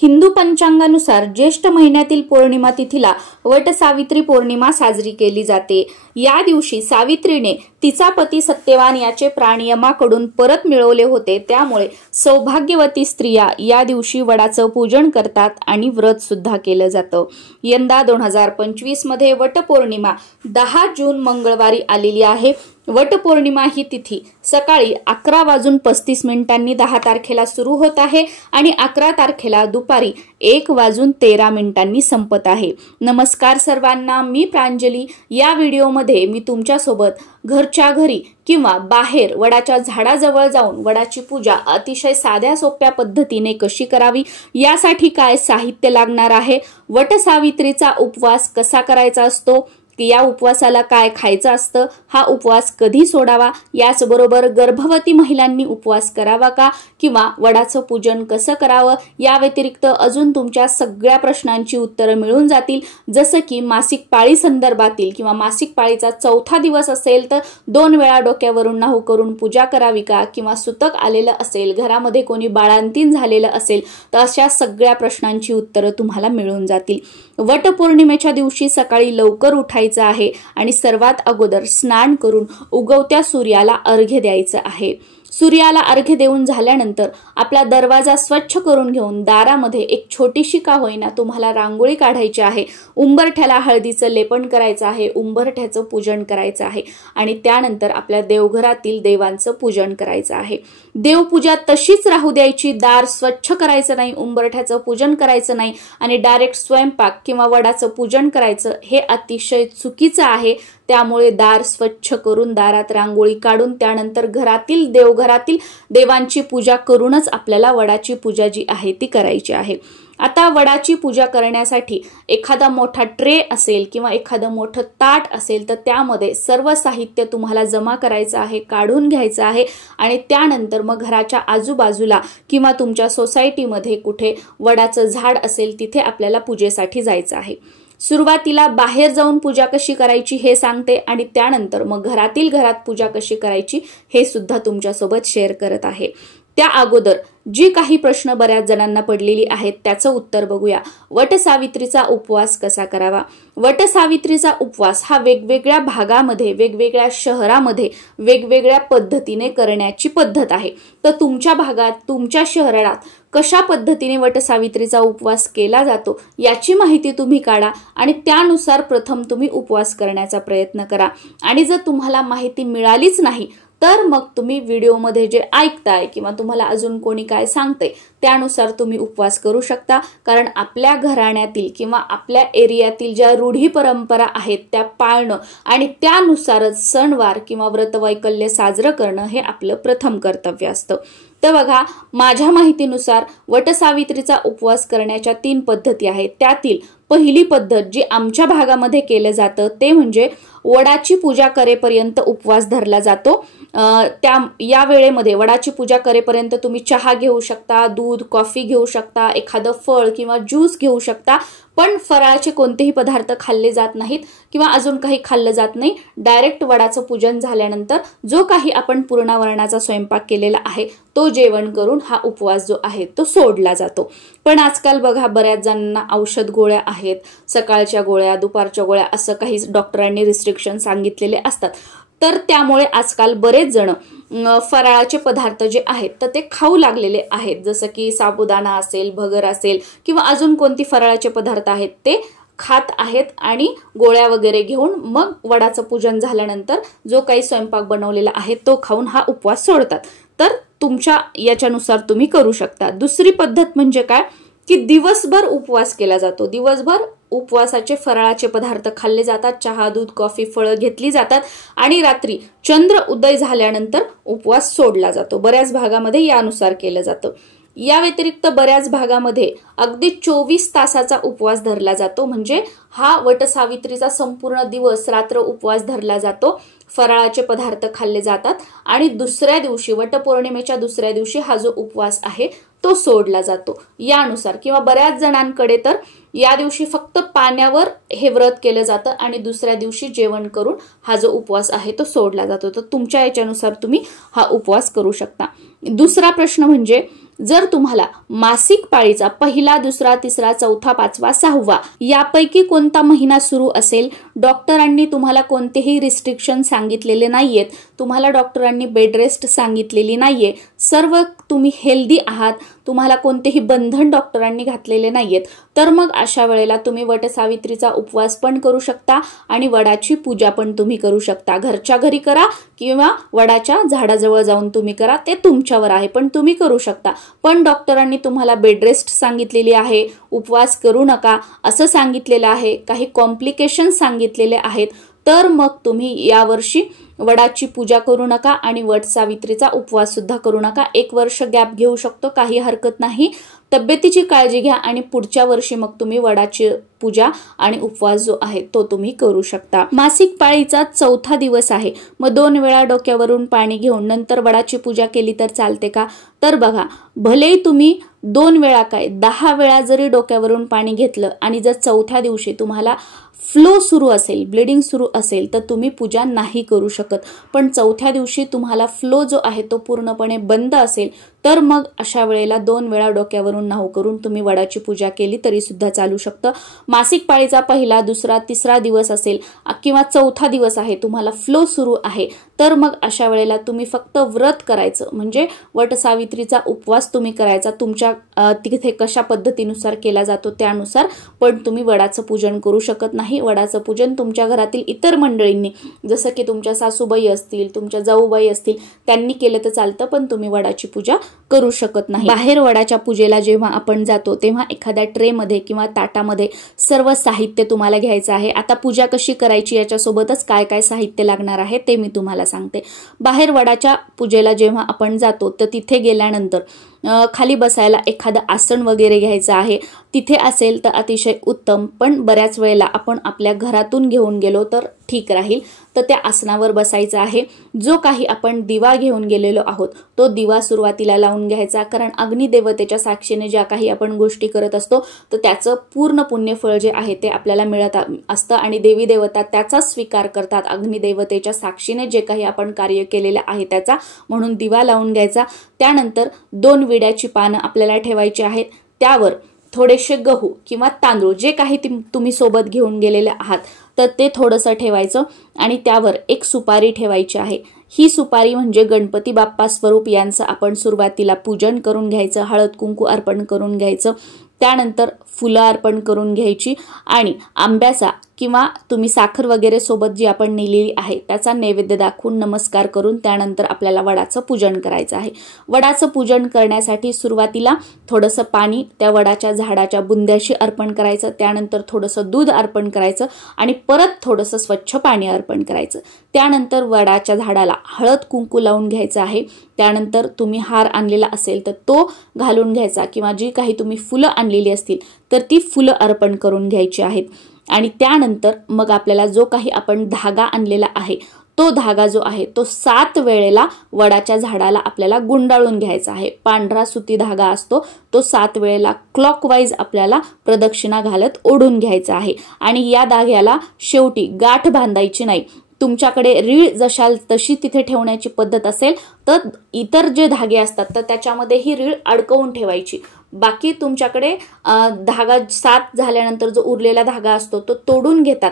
हिंदू पंचांगानुसार ज्येष्ठ महिन्यातील पौर्णिमा तिथीला वटसावित्री पौर्णिमा साजरी केली जाते। या दिवशी सावित्रीने तिचा पती सत्यवान याचे प्राण यमाकडून परत मिळवले होते, त्यामुळे सौभाग्यवती स्त्रिया या दिवशी वडाचं पूजन करतात आणि व्रत सुद्धा केलं जातं। यंदा 2025 मध्ये वटपौर्णिमा 10 जून मंगळवारी आलेली आहे। वटपौर्णिमा ही तिथी सकाळी 11:35 10 तारखेला सुरू होत आहे आणि 11 तारखेला दुपारी 1:13 संपत आहे। नमस्कार सर्वांना, मी प्रांजली। या व्हिडिओमध्ये मी तुमच्यासोबत घरच्या घरी किंवा बाहेर वडाच्या झाडाजवळ जाऊन वडाची पूजा अतिशय साध्या सोप्या पद्धतीने कशी करावी, यासाठी काय साहित्य लागणार आहे, वटसावित्रीचा उपवास कसा करायचा असतो, या उपवासाला काय खायचं असतं, हा उपवास कधी सोडावा, याचबरोबर गर्भवती महिलांनी उपवास करावा का किंवा वडाचं पूजन कसं करावं, या व्यतिरिक्त अजून तुमच्या सगळ्या प्रश्नांची उत्तरं मिळून जातील। जसं की मासिक पाळी संदर्भातील किंवा मासिक पाळीचा 4था दिवस असेल तर 2 वेळा डोक्यावरून नाहू करून पूजा करावी का, किंवा सुतक आलेलं असेल, घरामध्ये कोणी बाळंतीण झालेलं असेल तर अशा सगळ्या प्रश्नांची उत्तरं तुम्हाला मिळून जातील। वटपौर्णिमेच्या दिवशी सकाळी लवकर उठायचं आहे आणि सर्वात अगोदर स्नान करून उगवत्या सूर्याला अर्घ्य द्यायचं आहे। सूर्याला अर्घ्य देऊन झाल्यानंतर आपला दरवाजा स्वच्छ करून घेऊन दारामध्ये एक छोटीशी का होईना तुम्हाला रांगोळी काढायची आहे। उंबरठ्याला हळदीचं लेपन करायचं आहे, उंबरठ्याचं पूजन करायचं आहे आणि त्यानंतर आपल्या देवघरातील देवांचं पूजन करायचं आहे। देवपूजा तशीच राहू द्यायची, दार स्वच्छ करायचं नाही, उंबरठ्याचं पूजन करायचं नाही आणि डायरेक्ट स्वयंपाक किंवा वडाचं पूजन करायचं हे अतिशय चुकीचं आहे। त्यामुळे दार स्वच्छ करून दारात रांगोळी काढून त्यानंतर देवघरातील देवांची पूजा करूनच आपल्याला वडाची पूजा जी आहे ती करायची आहे। आता वडाची पूजा करण्यासाठी एखादा मोठा ट्रे असेल किंवा एखादं मोठं ताट असेल तर त्यामध्ये सर्व साहित्य तुम्हाला जमा करायचं आहे, काढून घ्यायचं आहे आणि त्यानंतर मग घराच्या आजूबाजूला किंवा तुमच्या सोसायटीमध्ये कुठे वडाचं झाड असेल तिथे आपल्याला पूजेसाठी जायचं आहे। सुरुवातीला बाहेर जाऊन पूजा कशी करायची हे सांगते आणि त्यानंतर मग घरात पूजा कशी करायची हे सुद्धा तुमच्यासोबत शेअर करत आहे। त्या अगोदर जी काही प्रश्न बऱ्याच जणांना पडलेली आहेत त्याचं उत्तर बघूया। वटसावित्रीचा उपवास कसा करावा? वटसावित्रीचा उपवास हा वेगवेगळ्या भागामध्ये, वेगवेगळ्या शहरामध्ये वेगवेगळ्या पद्धतीने करण्याची पद्धत आहे। तर तुमच्या भागात, तुमच्या शहरात कशा पद्धतीने वटसावित्रीचा उपवास केला जातो याची माहिती तुम्ही काढा आणि त्यानुसार प्रथम तुम्ही उपवास करण्याचा प्रयत्न करा। आणि जर तुम्हाला माहिती मिळालीच नाही तर मग तुम्ही व्हिडिओमध्ये जे ऐकताय किंवा तुम्हाला अजून कोणी काय सांगतंय त्यानुसार तुम्ही उपवास करू शकता, कारण आपल्या घराण्यातील किंवा आपल्या एरियातील ज्या रूढी परंपरा आहेत त्या पाळणं आणि त्यानुसारच सणवार किंवा व्रतवैकल्य साजरं करणं हे आपलं प्रथम कर्तव्य असतं। तर बघा, माझ्या माहितीनुसार वटसावित्रीचा उपवास करण्याच्या 3 पद्धती आहेत। त्यातील पहिली पद्धत जी आमच्या भागामध्ये केलं जातं ते म्हणजे वडाची पूजा करेपर्यंत उपवास धरला जातो। या वेळेमध्ये वडाची पूजा करेपर्यंत तुम्ही चहा घेऊ शकता, दूध, कॉफी घेऊ शकता, एखादं फळ किंवा ज्यूस घेऊ शकता, पण फराळाचे कोणतेही पदार्थ खाल्ले जात नाहीत किंवा अजून काही खाल्लं जात नाही। डायरेक्ट वडाचं पूजन झाल्यानंतर जो काही आपण पूर्णावरणाचा स्वयंपाक केलेला आहे तो जेवण करून हा उपवास जो आहे तो सोडला जातो। पण आजकाल बघा, बऱ्याच जणांना औषध गोळ्या आहेत, सकाळच्या गोळ्या, दुपारच्या गोळ्या, असं काही डॉक्टरांनी रिस्ट्रिक्शन सांगितलेले असतात। तर त्यामुळे आजकाल बरेच जण फराळाचे पदार्थ जे आहेत तर ते खाऊ लागलेले आहेत, जसं की साबुदाणा असेल, भगर असेल किंवा अजून कोणती फराळाचे पदार्थ आहेत ते खात आहेत आणि गोळ्या वगैरे घेऊन मग वडाचं पूजन झाल्यानंतर जो काही स्वयंपाक बनवलेला आहे तो खाऊन हा उपवास सोडतात। तर तुमच्या याच्यानुसार तुम्ही करू शकता। दुसरी पद्धत म्हणजे काय की दिवसभर उपवास केला जातो। दिवसभर उपवासाचे फराळाचे पदार्थ खाल्ले जातात, चहा, दूध, कॉफी, फळं घेतली जातात आणि रात्री चंद्र उदय झाल्यानंतर उपवास सोडला जातो। बऱ्याच भागामध्ये यानुसार केलं जातं। या व्यतिरिक्त बऱ्याच भागामध्ये अगदी 24 तासाचा उपवास धरला जातो, म्हणजे हा वटसावित्रीचा संपूर्ण दिवस रात्र उपवास धरला जातो। फराळाचे पदार्थ खाल्ले जातात आणि दुसऱ्या दिवशी, वटपौर्णिमेच्या दुसऱ्या दिवशी हा जो उपवास आहे तो सोडला जातो यानुसार, किंवा बऱ्याच जणांकडे तर या दिवशी फक्त पाण्यावर हे व्रत केलं जातं आणि दुसऱ्या दिवशी जेवण करून हा जो उपवास आहे तो सोडला जातो. तर तुमच्या याच्यानुसार तुम्ही हा उपवास करू शकता. दुसरा प्रश्न म्हणजे जर तुम्हाला मासिक पाळीचा पहिला, दुसरा, तिसरा, चौथा, पाचवा, सहावा यापैकी कोणता महिना सुरू असेल, डॉक्टरांनी तुम्हाला कोणतेही रिस्ट्रिक्शन सांगितलेले नाहीयेत, तुम्हाला डॉक्टरांनी बेड रेस्ट सांगितलेली नाहीये, सर्व तुम्ही हेल्दी आहात, तुम्हाला कोणतेही बंधन डॉक्टरांनी घातलेले नाहीयेत, तर मग अशा वेळेला तुम्ही वटसावित्रीचा उपवास पण करू शकता आणि वडाची पूजा पण तुम्ही करू शकता. घरच्या घरी करा किंवा वडाच्या झाडाजवळ जाऊन तुम्ही करा, ते तुमच्यावर आहे, पण तुम्ही करू शकता. पण डॉक्टरांनी तुम्हाला बेड रेस्ट सांगितलेली आहे, उपवास करू नका असं सांगितलेलं आहे, काही कॉम्प्लिकेशन सांगितलेले आहेत, तर मग तुम्ही यावर्षी वडाची पूजा करू नका आणि वटसावित्रीचा उपवास सुद्धा करू नका. 1 वर्ष गॅप घेऊ शकतो, काही हरकत नाही. तब्येतीची काळजी घ्या आणि पुढच्या वर्षी मग तुम्ही वडाची पूजा आणि उपवास जो आहे तो तुम्ही करू शकता. मासिक पाळीचा चौथा दिवस आहे, मग 2 वेळा डोक्यावरून पाणी घेऊन नंतर वडाची पूजा केली तर चालते का? तर बघा, भलेही तुम्ही 2 वेळा काय 10 वेळा जरी डोक्यावरून पाणी घेतलं आणि जर चौथ्या दिवशी तुम्हाला फ्लो सुरू असेल, ब्लिडिंग सुरू असेल, तर तुम्ही पूजा नाही करू शकत. पण चौथ्या दिवशी तुम्हाला फ्लो जो आहे तो पूर्णपणे बंद असेल, तर मग अशा वेळेला 2 वेळा डोक्यावरून नाहू करून तुम्ही वडाची पूजा केली तरी सुद्धा चालू शकतं. मासिक पाळीचा पहिला, दुसरा, तिसरा दिवस असेल किंवा चौथा दिवस आहे, तुम्हाला फ्लो सुरू आहे, तर मग अशा वेळेला तुम्ही फक्त व्रत करायचं, म्हणजे वटसावित्रीचा उपवास तुम्ही करायचा. तुमच्या तिथे कशा पद्धतीनुसार केला जातो त्यानुसार, पण तुम्ही वडाचं पूजन करू शकत नाही. वडाचं पूजन तुमच्या घरातील इतर मंडळींनी, जसं की तुमच्या सासूबाई असतील, तुमच्या जाऊबाई असतील, त्यांनी केलं तर चालतं, पण तुम्ही वडाची पूजा करू शकत नाही. बाहेर वडाच्या पूजेला जेव्हा आपण जातो तेव्हा एखाद्या ट्रेमध्ये किंवा ताटामध्ये सर्व साहित्य तुम्हाला घ्यायचं आहे. आता पूजा कशी करायची याच्यासोबतच काय काय साहित्य लागणार आहे ते मी तुम्हाला सांगते. बाहेर वडाच्या पूजेला जेव्हा आपण जातो तर तिथे गेल्यानंतर खाली बसायला एखादं आसन वगैरे घ्यायचं आहे. तिथे असेल तर अतिशय उत्तम, पण बऱ्याच वेळेला आपण आपल्या घरातून घेऊन गेलो तर ठीक राहील. तर त्या आसनावर बसायचं आहे. जो काही आपण दिवा घेऊन गेलेलो आहोत तो दिवा सुरुवातीला लावून घ्यायचा, कारण अग्निदेवतेच्या साक्षीने ज्या काही आपण गोष्टी करत असतो तर त्याचं पूर्ण पुण्यफळ जे आहे ते आपल्याला मिळत असतं आणि देवी देवता त्याचा स्वीकार करतात, अग्निदेवतेच्या साक्षीने जे काही आपण कार्य केलेलं आहे त्याचा. म्हणून दिवा लावून घ्यायचा. त्यानंतर 2 विड्याची पानं आपल्याला ठेवायची आहेत. त्यावर थोडेसे गहू किंवा तांदूळ जे काही तुम्ही सोबत घेऊन गेलेले आहात तर ते थोडंसं ठेवायचं आणि त्यावर एक सुपारी ठेवायची आहे. ही सुपारी म्हणजे गणपती बाप्पा स्वरूप यांचं आपण सुरुवातीला पूजन करून घ्यायचं, हळद कुंकू अर्पण करून घ्यायचं. त्यानंतर फुलं अर्पण करून घ्यायची आणि आंब्याचा किंवा तुम्ही साखर वगैरे सोबत जी आपण नेलेली आहे त्याचा नैवेद्य दाखवून नमस्कार करून त्यानंतर आपल्याला वडाचं पूजन करायचं आहे. वडाचं पूजन करण्यासाठी सुरुवातीला थोडंसं पाणी त्या वडाच्या झाडाच्या बुंद्याशी अर्पण करायचं, त्यानंतर थोडंसं दूध अर्पण करायचं आणि परत थोडंसं स्वच्छ पाणी अर्पण करायचं. त्यानंतर वडाच्या झाडाला हळद कुंकू लावून घ्यायचं आहे. त्यानंतर तुम्ही हार आणलेला असेल तर तो घालून घ्यायचा किंवा जी काही तुम्ही फुलं आणलेली असतील तर ती फुलं अर्पण करून घ्यायची आहेत. आणि त्यानंतर मग आपल्याला जो काही आपण धागा आणलेला आहे तो धागा जो आहे तो 7 वेळेला वडाच्या झाडाला आपल्याला गुंडाळून घ्यायचा आहे. पांढरा सुती धागा असतो तो 7 वेळेला क्लॉकवाईज आपल्याला प्रदक्षिणा घालत ओढून घ्यायचा आहे. आणि या धाग्याला शेवटी गाठ बांधायची नाही. तुमच्याकडे रीळ जशाल तशी तिथे ठेवण्याची पद्धत असेल तर इतर जे धागे असतात तर त्याच्यामध्ये ही रीळ अडकवून ठेवायची. बाकी तुमच्याकडे धागा 7 झाल्यानंतर जो उरलेला धागा असतो तो तोडून घेतात,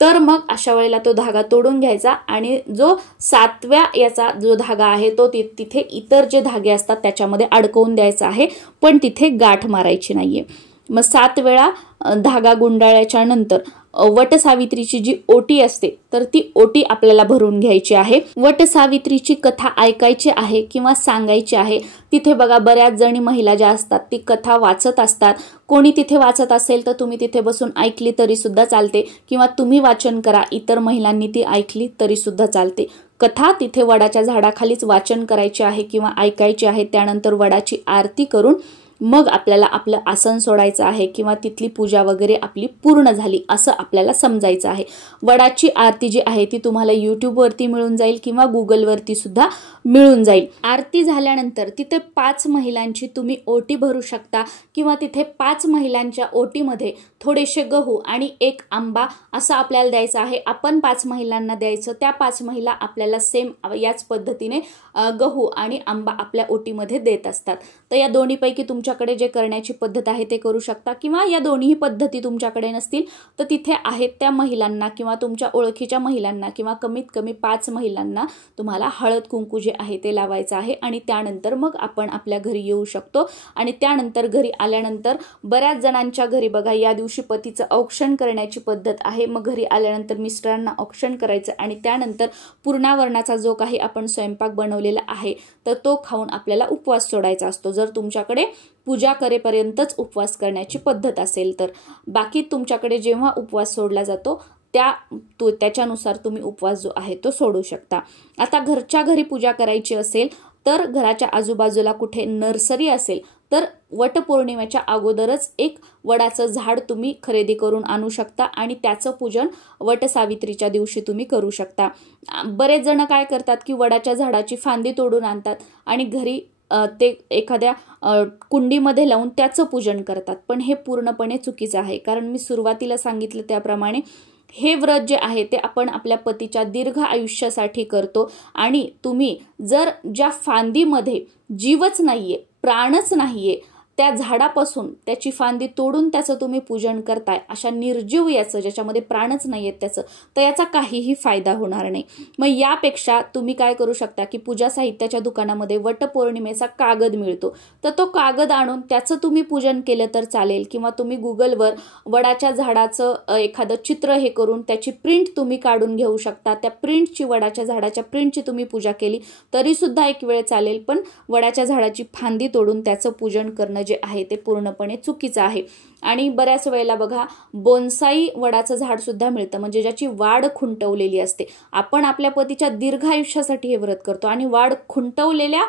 तर मग अशा वेळेला तो धागा तोडून घ्यायचा आणि जो 7व्या याचा जो धागा आहे तो तिथे इतर जे धागे असतात त्याच्यामध्ये अडकवून द्यायचा आहे, पण तिथे गाठ मारायची नाहीये. मग 7 वेळा धागा गुंडाळल्याच्या नंतर वटसावित्रीची जी ओटी असते तर ती ओटी आपल्याला भरून घ्यायची आहे. वटसावित्रीची कथा ऐकायची आहे किंवा सांगायची आहे. तिथे बघा बऱ्याच जणी महिला ज्या असतात ती कथा वाचत असतात. कोणी तिथे वाचत असेल तर तुम्ही तिथे बसून ऐकली तरी सुद्धा चालते किंवा तुम्ही वाचन करा, इतर महिलांनी ती ऐकली तरी सुद्धा चालते. कथा तिथे वडाच्या झाडाखालीच वाचन करायची आहे किंवा ऐकायची आहे. त्यानंतर वडाची आरती करून मग आपल्याला आपलं आसन सोडायचं आहे किंवा तिथली पूजा वगैरे आपली पूर्ण झाली असं आपल्याला समजायचं आहे। वडाची आरती जी आहे ती तुम्हाला यूट्यूबवरती मिळून जाईल किंवा गुगलवरती सुद्धा मिळून जाईल। आरती झाल्यानंतर तिथे 5 महिलांची तुम्ही ओटी भरू शकता किंवा तिथे 5 महिलांच्या ओटीमध्ये थोडेसे गहू आणि 1 आंबा असं आपल्याला द्यायचं आहे। आपण 5 महिलांना द्यायचं, त्या 5 महिला आपल्याला सेम याच पद्धतीने गहू आणि आंबा आपल्या ओटीमध्ये देत असतात। तर या दोन्हीपैकी तुमच्याकडे जे करण्याची पद्धत आहे ते करू शकता किंवा या दोन्ही पद्धती तुमच्याकडे नसतील तर तिथे आहेत त्या महिलांना किंवा तुमच्या ओळखीच्या महिलांना किंवा कमीत कमी 5 महिलांना तुम्हाला हळद कुंकू जे आहे ते लावायचं आहे आणि त्यानंतर मग आपण आपल्या घरी येऊ शकतो। आणि त्यानंतर घरी आल्यानंतर बऱ्याच जणांच्या घरी बघा या दिवशी पतीचं औक्षण करण्याची पद्धत आहे। मग घरी आल्यानंतर मिस्टरांना औक्षण करायचं आणि त्यानंतर पूर्णावरणाचा जो काही आपण स्वयंपाक बनवलेला आहे तर तो खाऊन आपल्याला उपवास सोडायचा असतो, जर तुमच्याकडे पूजा करेपर्यंतच उपवास करण्याची पद्धत असेल तर। बाकी तुमच्याकडे जेव्हा उपवास सोडला जातो त्याच्यानुसार तुम्ही उपवास जो आहे तो सोडू शकता। आता घरच्या घरी पूजा करायची असेल तर घराच्या आजूबाजूला कुठे नर्सरी असेल तर वटपौर्णिमेच्या अगोदरच एक वडाचं झाड तुम्ही खरेदी करून आणू शकता आणि त्याचं पूजन वटसावित्रीच्या दिवशी तुम्ही करू शकता। बरेच जण काय करतात की वडाच्या झाडाची फांदी तोडून आणतात आणि घरी ते एखाद्या कुंडीमध्ये लावून त्याचं पूजन करतात, पण हे पूर्णपणे चुकीचं आहे। कारण मी सुरुवातीला सांगितलं त्याप्रमाणे हे व्रत जे आहे ते आपण आपल्या पतीच्या दीर्घ आयुष्यासाठी करतो आणि तुम्ही जर ज्या फांदीमध्ये जीवच नाहीये, प्राणच नाहीये, त्या झाडापासून त्याची फांदी तोडून त्याचं तुम्ही पूजन करताय, अशा निर्जीव याचं ज्याच्यामध्ये प्राणच नाहीयेत त्याचं, तर याचा काहीही फायदा होणार नाही। मग यापेक्षा तुम्ही काय करू शकता की पूजा साहित्याच्या दुकानामध्ये वटपौर्णिमेचा कागद मिळतो, तर तो कागद आणून त्याचं तुम्ही पूजन केलं तर चालेल किंवा तुम्ही गुगलवर वडाच्या झाडाचं एखादं चित्र हे करून त्याची प्रिंट तुम्ही काढून घेऊ शकता। त्या प्रिंटची वडाच्या झाडाच्या प्रिंटची तुम्ही पूजा केली तरी सुद्धा एक वेळ चालेल, पण वडाच्या झाडाची फांदी तोडून त्याचं पूजन करणं जे आहे ते पूर्णपणे चुकीचं आहे। आणि बऱ्याच वेळेला बघा बोन्साई वडाचं झाड सुद्धा मिळतं, म्हणजे ज्याची वाढ खुंटवलेली असते। आपण आपल्या पतीच्या दीर्घ आयुष्यासाठी हे व्रत करतो आणि वाढ खुंटवलेल्या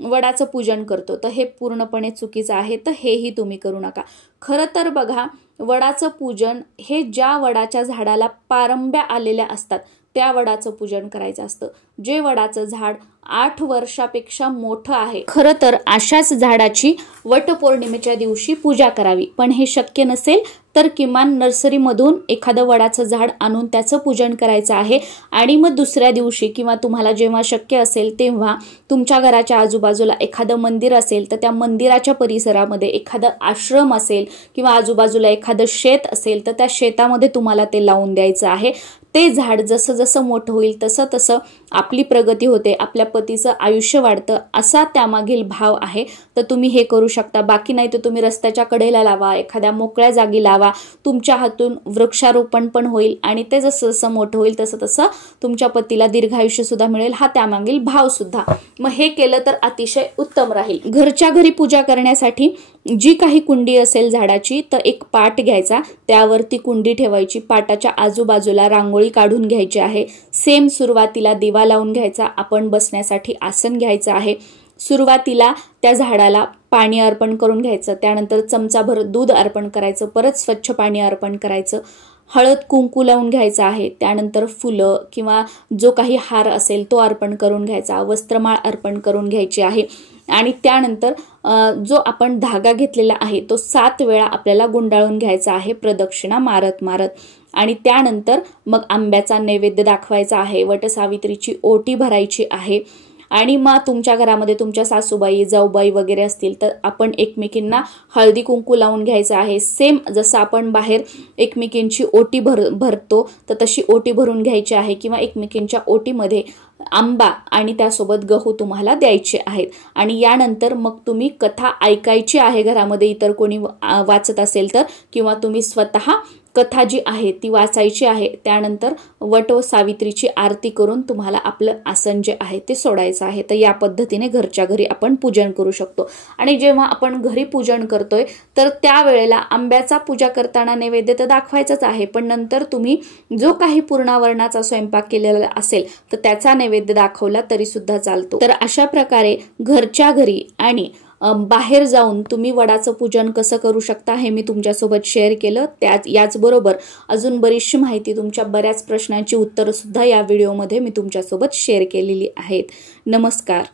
वडाचं पूजन करतो, तर हे पूर्णपणे चुकीचं आहे, तर हेही तुम्ही करू नका। खरं तर बघा वडाचं पूजन हे ज्या वडाच्या झाडाला पारंब्या आलेल्या असतात त्या वडाचं पूजन करायचं असतं। जे वडाचं झाड 8 वर्षापेक्षा मोठं आहे, खरं तर अशाच झाडाची वटपौर्णिमेच्या दिवशी पूजा करावी, पण हे शक्य नसेल तर किमान नर्सरीमधून एखादं वडाचं झाड आणून त्याचं पूजन करायचं आहे। आणि मग दुसऱ्या दिवशी किंवा तुम्हाला जेव्हा शक्य असेल तेव्हा तुमच्या घराच्या आजूबाजूला एखादं मंदिर असेल तर त्या मंदिराच्या परिसरामध्ये एखादं आश्रम असेल किंवा आजूबाजूला एखादं शेत असेल तर त्या शेतामध्ये तुम्हाला ते लावून द्यायचं आहे। ते झाड जसं जसं मोठं होईल तसं तसं आपली प्रगती होते, आपल्या पतीचं आयुष्य वाढतं, असा त्यामागील भाव आहे। तर तुम्ही हे करू शकता। बाकी नाही तर तुम्ही रस्त्याच्या कडेला लावा, एखाद्या मोकळ्या जागी लावा, तुमच्या हातून वृक्षारोपण पण होईल आणि ते जसं जसं मोठं होईल तसं तसं तुमच्या पतीला दीर्घायुष्य सुद्धा मिळेल, हा त्यामागील भाव सुद्धा। मग हे केलं तर अतिशय उत्तम राहील। घरच्या घरी पूजा करण्यासाठी जी काही कुंडी असेल झाडाची तर एक पाट घ्यायचा, त्यावरती कुंडी ठेवायची, पाटाच्या आजूबाजूला रांगोळी काढून घ्यायची आहे। सेम सुरुवातीला दिवा लावून घ्यायचा, आपण बसण्यासाठी आसन घ्यायचं आहे। सुरुवातीला त्या झाडाला पाणी अर्पण करून घ्यायचं, त्यानंतर चमचाभर दूध अर्पण करायचं, परत स्वच्छ पाणी अर्पण करायचं, हळद कुंकू लावून घ्यायचं आहे, त्यानंतर फुलं किंवा जो काही हार असेल तो अर्पण करून घ्यायचा, वस्त्रमाळ अर्पण करून घ्यायची आहे आणि त्यानंतर जो आपण धागा घेतलेला आहे तो 7 वेळा आपल्याला गुंडाळून घ्यायचा आहे प्रदक्षिणा मारत मारत। आणि त्यानंतर मग आंब्याचा नैवेद्य दाखवायचा आहे, वटसावित्रीची ओटी भरायची आहे आणि मग तुमच्या घरामध्ये तुमच्या सासूबाई जाऊबाई वगैरे असतील तर आपण एकमेकींना हळदी कुंकू लावून घ्यायचं आहे। सेम जसं आपण बाहेर एकमेकींची ओटी भरतो तर तशी ओटी भरून घ्यायची आहे किंवा एकमेकींच्या ओटीमध्ये आंबा आणि त्यासोबत गहू तुम्हाला द्यायचे आहेत। आणि यानंतर मग तुम्ही कथा ऐकायची आहे घरामध्ये, इतर कोणी वाचत असेल तर, किंवा तुम्ही स्वतः कथा जी आहे ती वाचायची आहे। त्यानंतर वट सावित्रीची आरती करून तुम्हाला आपलं आसन जे आहे ते सोडायचं आहे। तर या पद्धतीने घरच्या घरी आपण पूजन करू शकतो। आणि जेव्हा आपण घरी पूजन करतोय तर त्यावेळेला आंब्याचा पूजा करताना नैवेद्य तर दाखवायचाच आहे, पण नंतर तुम्ही जो काही पूर्णावरणाचा स्वयंपाक केलेला असेल तर त्याचा नैवेद्य दाखवला तरी सुद्धा चालतो। तर अशा प्रकारे घरच्या घरी आणि बाहेर जाऊन तुम्ही वडाचं पूजन कसं करू शकता हे मी तुमच्यासोबत शेअर केलं. याचबरोबर अजून बरीचशी माहिती, तुमच्या बऱ्याच प्रश्नांची उत्तरं सुद्धा या व्हिडिओमध्ये मी तुमच्यासोबत शेअर केलेली आहेत. नमस्कार.